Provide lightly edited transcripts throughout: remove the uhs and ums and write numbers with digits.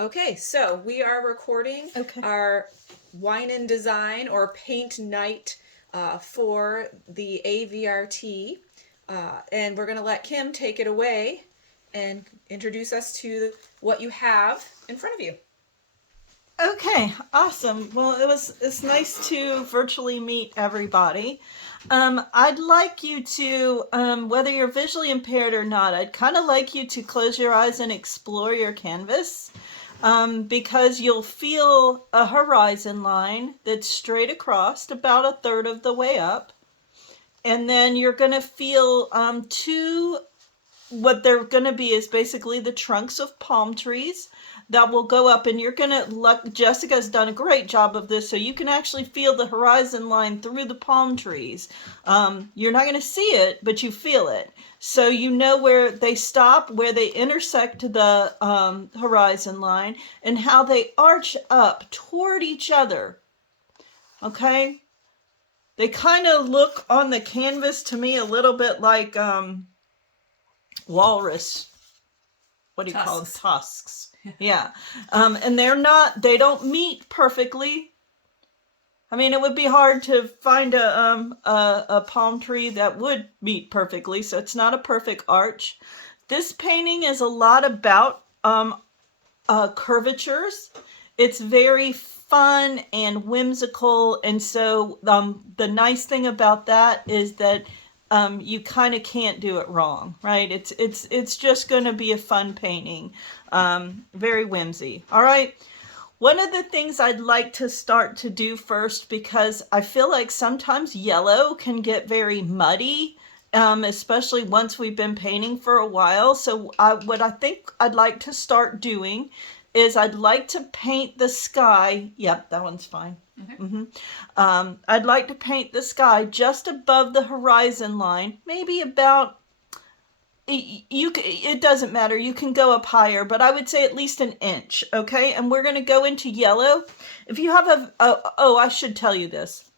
Okay, so we are recording our wine and design or paint night for the AVRT. And we're going to let Kim take it away and introduce us to what you have in front of you. Okay, awesome. Well, it's nice to virtually meet everybody. I'd like you to, whether you're visually impaired or not, I'd kind of like you to close your eyes and explore your canvas, because you'll feel a horizon line that's straight across, about a third of the way up, and then you're going to feel what they're going to be is basically the trunks of palm trees that will go up, and you're going to Jessica's done a great job of this, so you can actually feel the horizon line through the palm trees. You're not going to see it, but you feel it, so you know where they stop, where they intersect the horizon line, and how they arch up toward each other. Okay, they kind of look on the canvas to me a little bit like walrus, what do you call them? Tusks. Yeah. And they don't meet perfectly. I mean, it would be hard to find a palm tree that would meet perfectly, so it's not a perfect arch. This painting is a lot about curvatures. It's very fun and whimsical, and so the nice thing about that is that you kind of can't do it wrong, right? It's just going to be a fun painting, very whimsy. All right. One of the things I'd like to start to do first, because I feel like sometimes yellow can get very muddy, especially once we've been painting for a while. So what I think I'd like to start doing is I'd like to paint the sky. Yep, that one's fine. I'd like to paint the sky just above the horizon line, maybe about, it doesn't matter, you can go up higher, but I would say at least an inch. Okay, and we're going to go into yellow. If you have I should tell you this.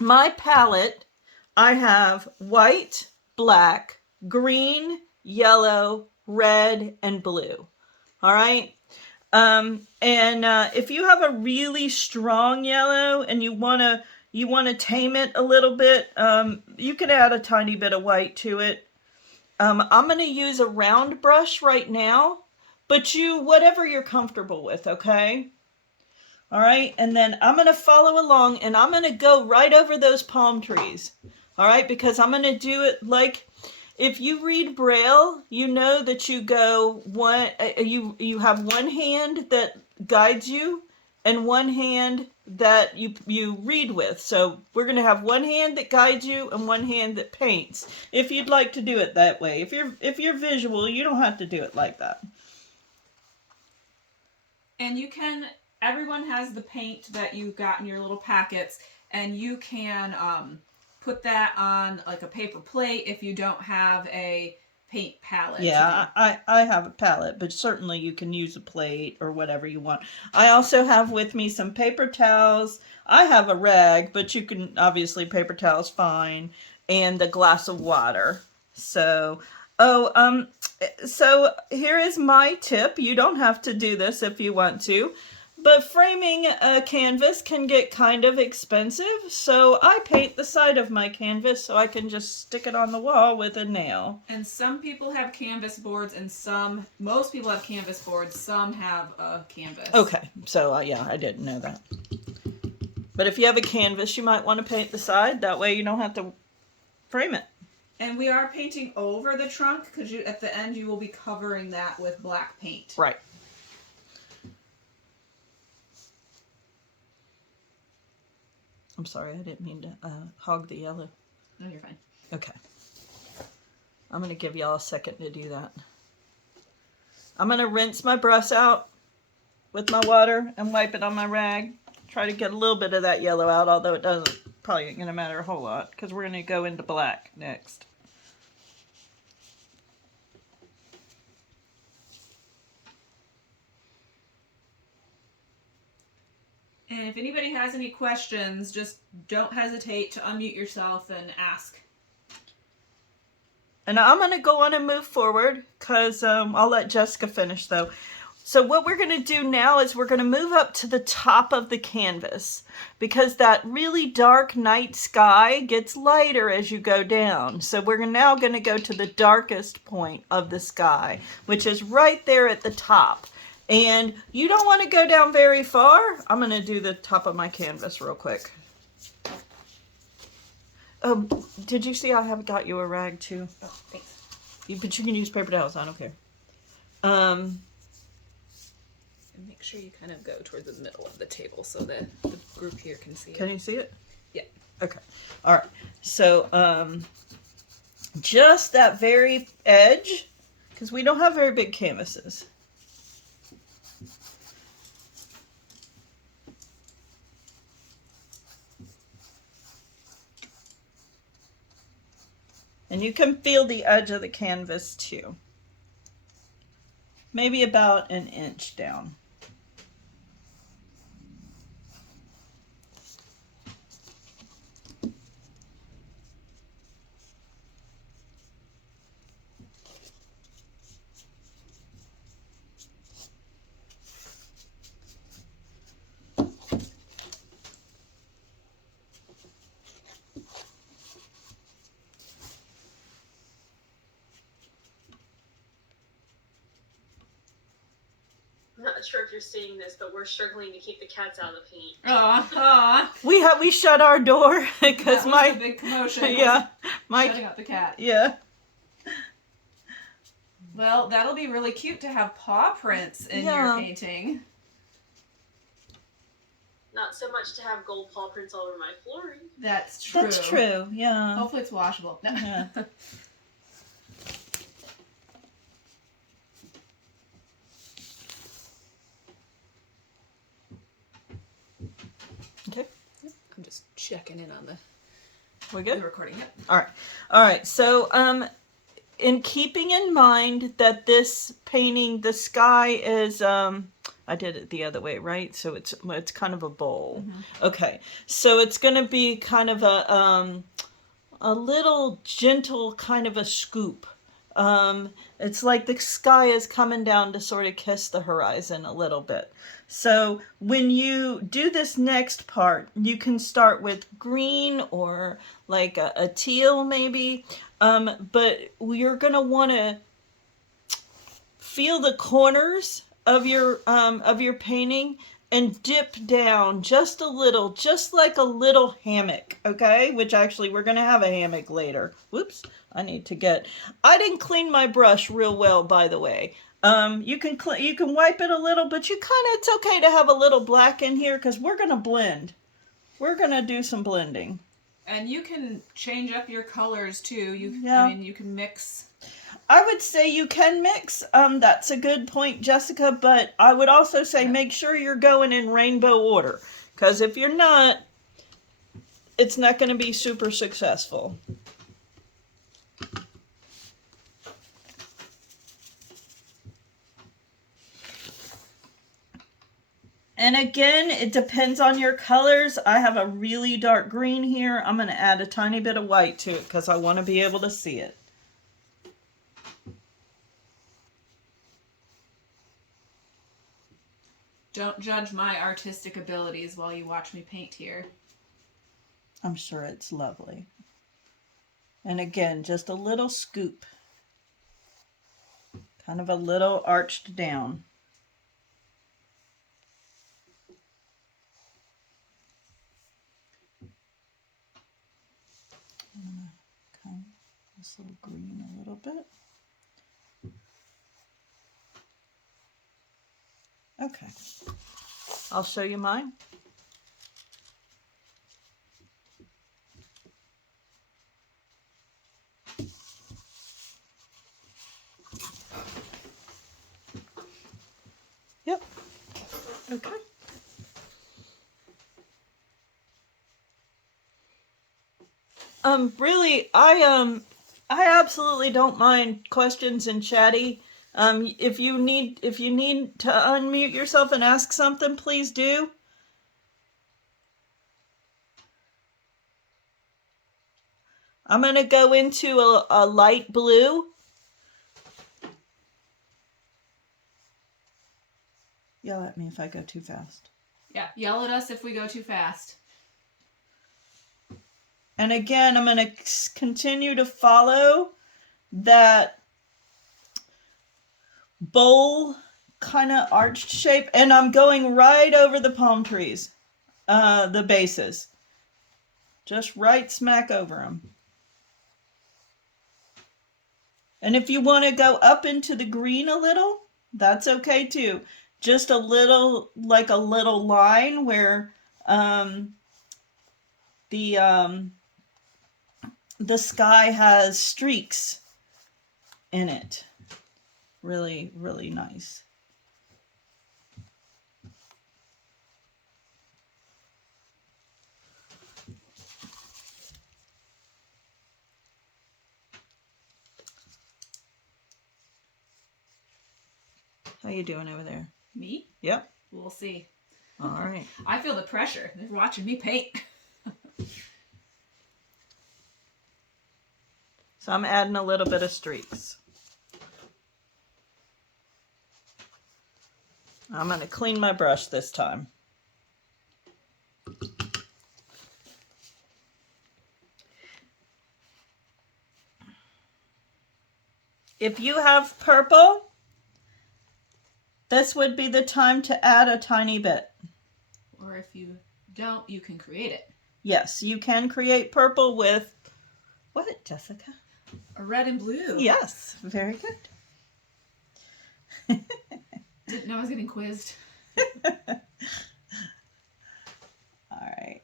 My palette, I have white, black, green, yellow, red, and blue. All right. And if you have a really strong yellow and you want to tame it a little bit, you can add a tiny bit of white to it. I'm going to use a round brush right now, but whatever you're comfortable with, okay? All right, and then I'm going to follow along, and I'm going to go right over those palm trees. All right, because I'm going to do it like, if you read Braille, you know that you go you have one hand that guides you and one hand that you read with. So we're going to have one hand that guides you and one hand that paints. If you'd like to do it that way. If you're visual, you don't have to do it like that. And everyone has the paint that you got in your little packets, and you can put that on like a paper plate if you don't have a paint palette. Yeah, I have a palette, but certainly you can use a plate or whatever you want. I also have with me some paper towels. I have a rag, but you can, obviously, paper towels fine, and a glass of water. So here is my tip. You don't have to do this if you want to. But framing a canvas can get kind of expensive, so I paint the side of my canvas so I can just stick it on the wall with a nail. And some people have canvas boards, and most people have canvas boards, some have a canvas. Okay, so yeah, I didn't know that. But if you have a canvas, you might want to paint the side. That way you don't have to frame it. And we are painting over the trunk, because at the end you will be covering that with black paint. Right. I'm sorry, I didn't mean to hog the yellow. No, you're fine. Okay. I'm going to give y'all a second to do that. I'm going to rinse my brush out with my water and wipe it on my rag. Try to get a little bit of that yellow out, although it probably ain't going to matter a whole lot, because we're going to go into black next. And if anybody has any questions, just don't hesitate to unmute yourself and ask. And I'm going to go on and move forward, because I'll let Jessica finish, though. So what we're going to do now is we're going to move up to the top of the canvas because that really dark night sky gets lighter as you go down. So we're now going to go to the darkest point of the sky, which is right there at the top. And you don't want to go down very far. I'm going to do the top of my canvas real quick. Did you see I have got you a rag too? Oh, thanks. But you can use paper towels. I don't care. And make sure you kind of go toward the middle of the table so that the group here can see it. Can you see it? Yeah. Okay. All right. So just that very edge, because we don't have very big canvases. And you can feel the edge of the canvas too. Maybe about an inch down. I'm not sure if you're seeing this, but we're struggling to keep the cats out of the paint. We shut our door because my a big commotion. Yeah, shutting up the cat. Yeah. Well, that'll be really cute to have paw prints in your painting. Not so much to have gold paw prints all over my flooring. That's true. That's true. Yeah. Hopefully it's washable. No. Yeah. Okay. I'm just checking in on We're good? the recording. Yep. All right. So, in keeping in mind that this painting, the sky is, I did it the other way, right? So it's kind of a bowl. Mm-hmm. Okay. So it's going to be kind of a little gentle kind of a scoop. It's like the sky is coming down to sort of kiss the horizon a little bit. So when you do this next part, you can start with green or like a teal maybe, but you're going to want to feel the corners of your painting and dip down just a little, just like a little hammock, okay? Which actually we're going to have a hammock later. Whoops, I didn't clean my brush real well, by the way. You can wipe it a little, but it's okay to have a little black in here because we're going to blend. We're going to do some blending. And you can change up your colors too. Yeah. I mean, you can mix. I would say you can mix. That's a good point, Jessica. But I would also say make sure you're going in rainbow order. Because if you're not, it's not going to be super successful. And again, it depends on your colors. I have a really dark green here. I'm going to add a tiny bit of white to it because I want to be able to see it. Don't judge my artistic abilities while you watch me paint here. I'm sure it's lovely. And again, just a little scoop. Kind of a little arched down. I'm going to come this little green a little bit. Okay. I'll show you mine. Yep. Okay. Really, I absolutely don't mind questions in chatty. If you need to unmute yourself and ask something, please do. I'm going to go into a light blue. Yell at me if I go too fast. Yeah, yell at us if we go too fast. And again, I'm going to continue to follow that bowl kind of arched shape, and I'm going right over the palm trees, the bases, just right smack over them. And if you want to go up into the green a little, that's okay too. Just a little, like a little line where the sky has streaks in it. Really, really nice. How you doing over there? Me? Yep. We'll see. All right. I feel the pressure. They're watching me paint. So I'm adding a little bit of streaks. I'm going to clean my brush this time. If you have purple, this would be the time to add a tiny bit. Or if you don't, you can create it. Yes, you can create purple with, what, Jessica? A red and blue. Yes, very good. Didn't know I was getting quizzed. All right.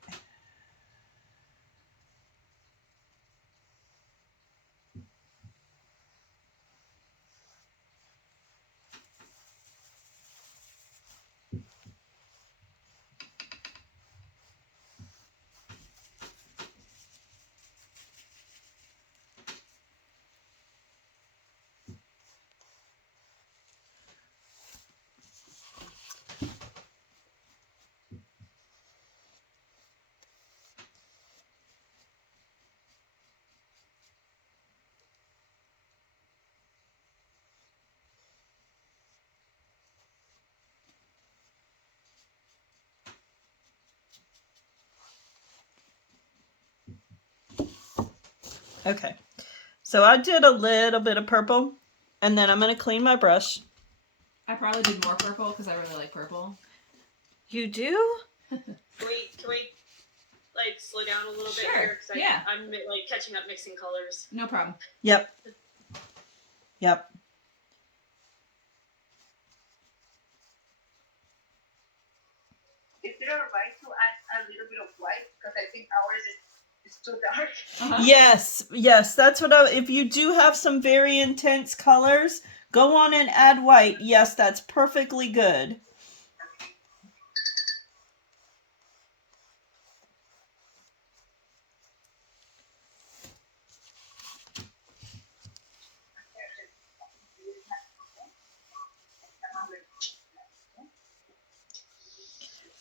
Okay, so I did a little bit of purple, and then I'm going to clean my brush. I probably did more purple because I really like purple. You do? Can we like slow down a little bit Sure. here? Cause Yeah. I'm like catching up mixing colors. No problem. Yep. Yep. Is it alright to add a little bit of white? Because I think ours is too dark. Uh-huh. Yes, that's what if you do have some very intense colors, go on and add white. Yes, that's perfectly good.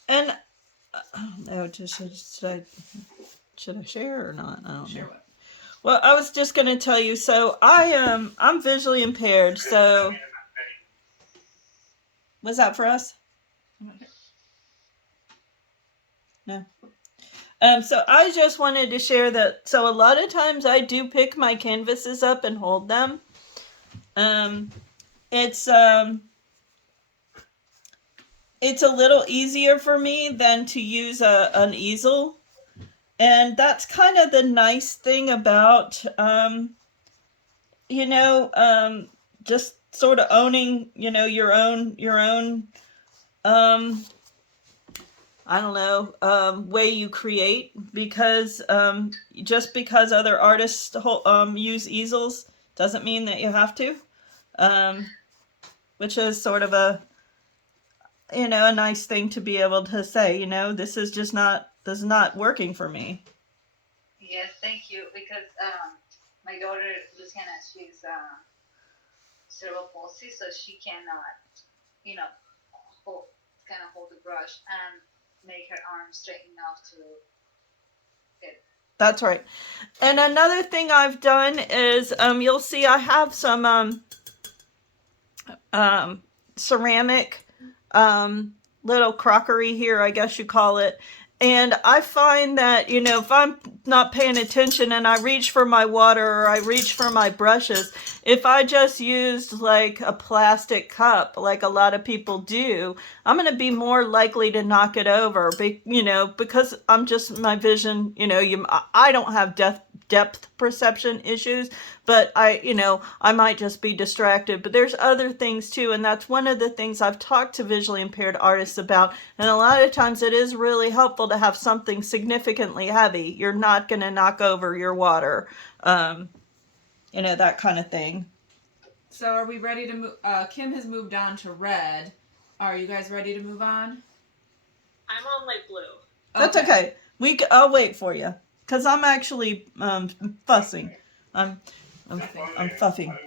And no, should I share or not? I don't Share know. what? Well, I was just going to tell you. So I'm visually impaired. So was that for us? No. So I just wanted to share that. So a lot of times I do pick my canvases up and hold them. It's a little easier for me than to use an easel. And that's kind of the nice thing about, just sort of owning, your own, I don't know, way you create, because just because other artists use easels doesn't mean that you have to, which is sort of a nice thing to be able to say, this is not working for me. Yes, thank you. Because my daughter Luciana, she's cerebral palsy, so she cannot, hold the brush and make her arm straight enough to get. That's right. And another thing I've done is, you'll see I have some ceramic little crockery here, I guess you call it. And I find that, you know, if I'm not paying attention and I reach for my water or I reach for my brushes, if I just used like a plastic cup, like a lot of people do, I'm going to be more likely to knock it over, you know, because I'm just, my vision, you know, I don't have depth perception issues, but I might just be distracted. But there's other things too, and that's one of the things I've talked to visually impaired artists about. And a lot of times it is really helpful to have something significantly heavy. You're not going to knock over your water, that kind of thing. So are we ready to move? Kim has moved on to red. Are you guys ready to move on? I'm on light blue. That's okay. I'll wait for you because I'm actually fussing. I'm fuffing.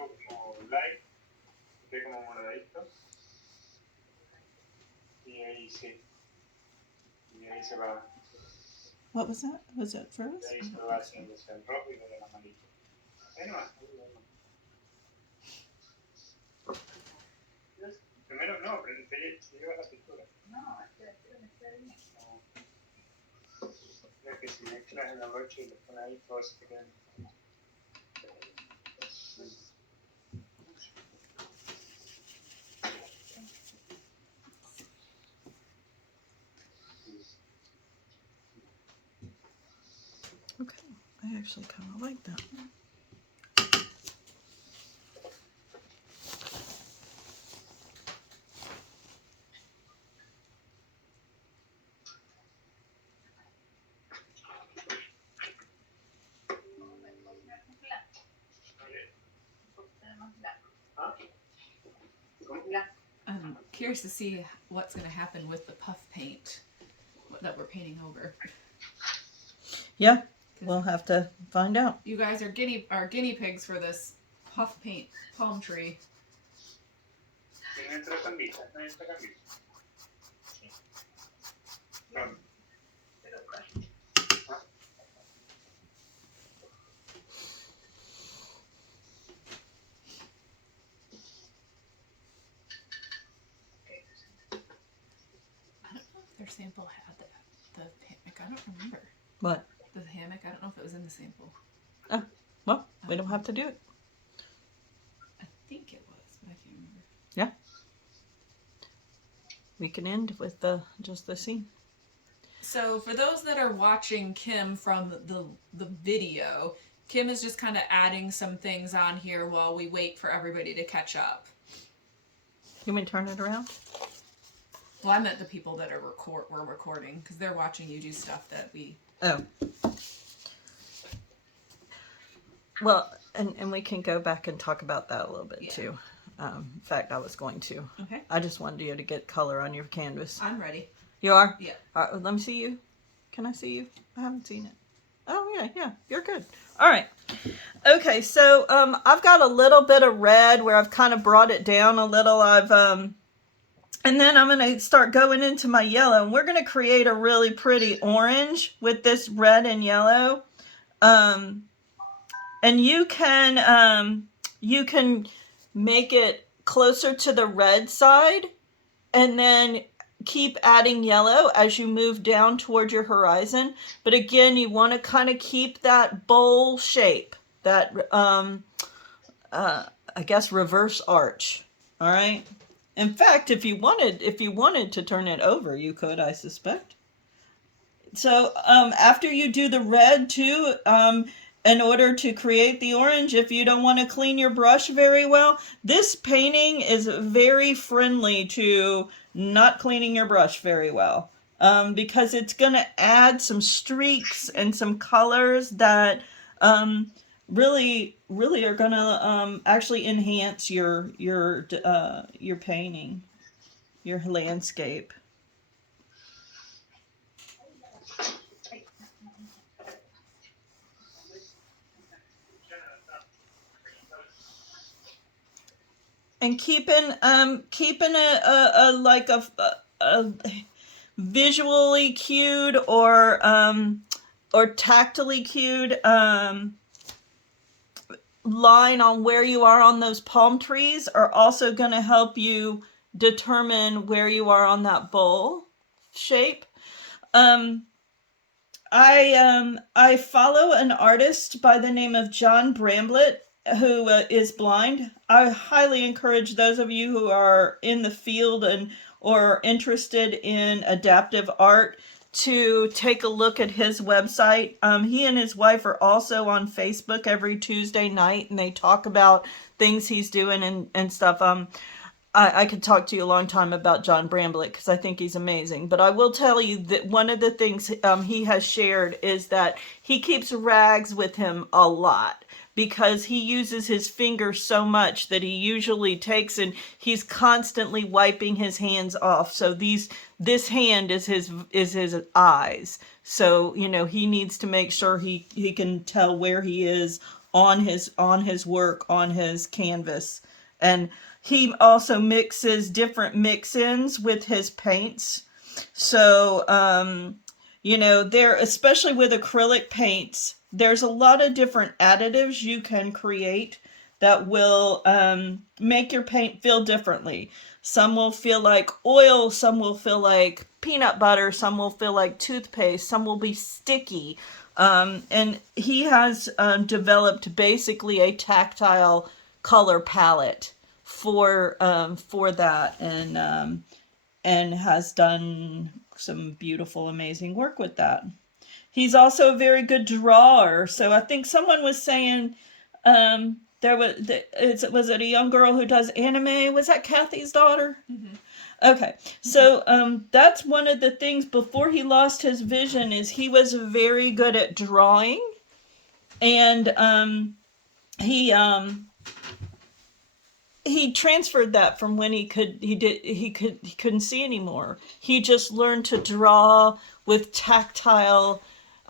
What was that? Was that for us? Primero no, pero te lleva la pintura. No, es que si mezclas en la brocha y lo pones ahí, todo se queda. Okay, I actually kind of like that. I'm curious to see what's going to happen with the puff paint that we're painting over. Yeah, we'll have to find out. You guys are guinea pigs for this puff paint palm tree. Their sample had the hammock. I don't remember. What? The hammock. I don't know if it was in the sample. Oh, well, we don't have to do it. I think it was, but I can't remember. Yeah. We can end with just the scene. So for those that are watching Kim from the video, Kim is just kind of adding some things on here while we wait for everybody to catch up. You want me to turn it around? Well, I meant the people that are we're recording, because they're watching you do stuff that we... Oh. Well, and we can go back and talk about that a little bit too. In fact, I was going to. Okay. I just wanted you to get color on your canvas. I'm ready. You are? Yeah. All right, let me see you. Can I see you? I haven't seen it. Oh, yeah, you're good. All right. Okay, so I've got a little bit of red where I've kind of brought it down a little. And then I'm going to start going into my yellow. And we're going to create a really pretty orange with this red and yellow. And you can make it closer to the red side. And then keep adding yellow as you move down toward your horizon. But again, you want to kind of keep that bowl shape. That, I guess, reverse arch. All right. In fact, if you wanted to turn it over, you could, I suspect. So after you do the red too, in order to create the orange, if you don't want to clean your brush very well, this painting is very friendly to not cleaning your brush very well, because it's going to add some streaks and some colors that really are going to actually enhance your painting, your landscape. And keeping a visually cued or tactily cued line on where you are on those palm trees are also going to help you determine where you are on that bowl shape. I follow an artist by the name of John Bramblett who is blind. I highly encourage those of you who are in the field and or interested in adaptive art to take a look at his website. He and his wife are also on Facebook every Tuesday night, and they talk about things he's doing and stuff. I could talk to you a long time about John Bramblett because I think he's amazing. But I will tell you that one of the things he has shared is that he keeps rags with him a lot because he uses his fingers so much that he usually takes and he's constantly wiping his hands off. So this hand is his eyes. So, you know, he needs to make sure he can tell where he is on his work, on his canvas. And he also mixes different mix-ins with his paints. So, you know, there, especially with acrylic paints, there's a lot of different additives you can create that will make your paint feel differently. Some will feel like oil, some will feel like peanut butter, some will feel like toothpaste, some will be sticky. And he has developed basically a tactile color palette for that, and has done some beautiful, amazing work with that. He's also a very good drawer. So I think someone was saying was it a young girl who does anime? Was that Kathy's daughter? Mm-hmm. Okay, so that's one of the things before he lost his vision is he was very good at drawing, and he transferred that from when he couldn't see anymore. He just learned to draw with tactile.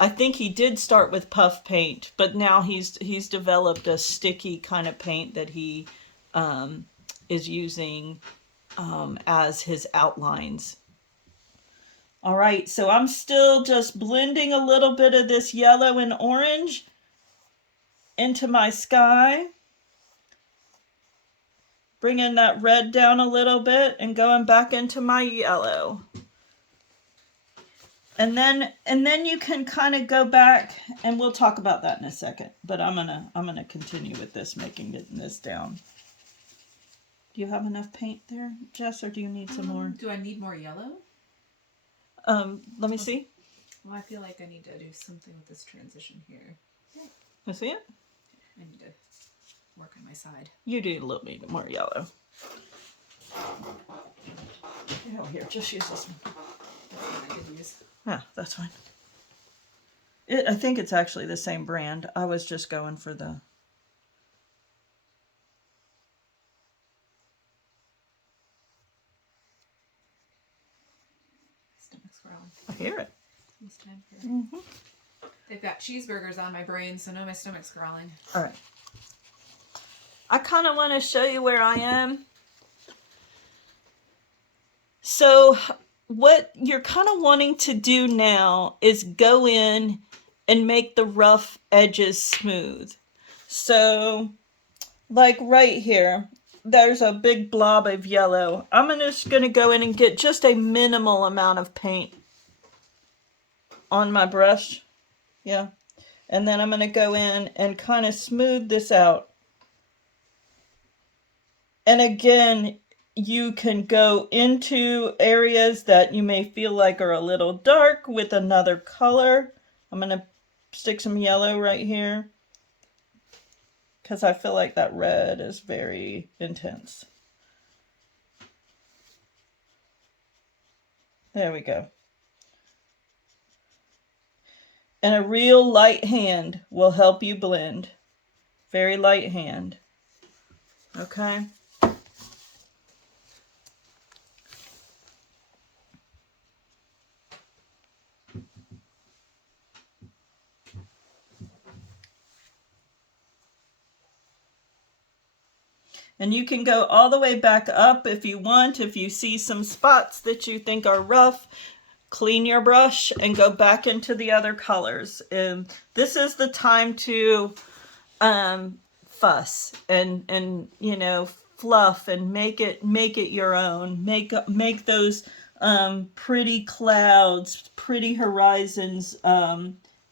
I think he did start with puff paint, but now he's developed a sticky kind of paint that he is using as his outlines. All right, so I'm still just blending a little bit of this yellow and orange into my sky. Bringing that red down a little bit and going back into my yellow. And then you can kind of go back, and we'll talk about that in a second. But I'm gonna continue with this, getting this down. Do you have enough paint there, Jess, or do you need some more? Do I need more yellow? Let me see. Well, I feel like I need to do something with this transition here. Let's see it. I need to work on my side. You do a little bit more yellow. Oh, here, just use this one. That's what I did use. Yeah, that's fine. I think it's actually the same brand. I was just going for the... Stomach's growling. I hear it. It's time for... They've got cheeseburgers on my brain, so now my stomach's growling. All right. I kind of want to show you where I am. So what you're kind of wanting to do now is go in and make the rough edges smooth. So like right here, there's a big blob of yellow. I'm just going to go in and get just a minimal amount of paint on my brush. Yeah. And then I'm going to go in and kind of smooth this out. And again, you can go into areas that you may feel like are a little dark with another color. I'm going to stick some yellow right here because I feel like that red is very intense. There we go. And a real light hand will help you blend. Very light hand. Okay. And you can go all the way back up if you want. If you see some spots that you think are rough, clean your brush and go back into the other colors. And this is the time to fuss and you know, fluff and make it your own. Make those pretty clouds, pretty horizons,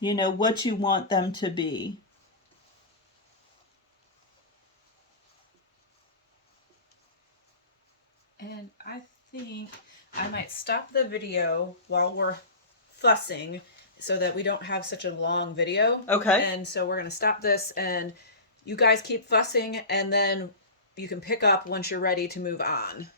you know, what you want them to be. And I think I might stop the video while we're fussing so that we don't have such a long video. Okay. And so we're going to stop this and you guys keep fussing and then you can pick up once you're ready to move on.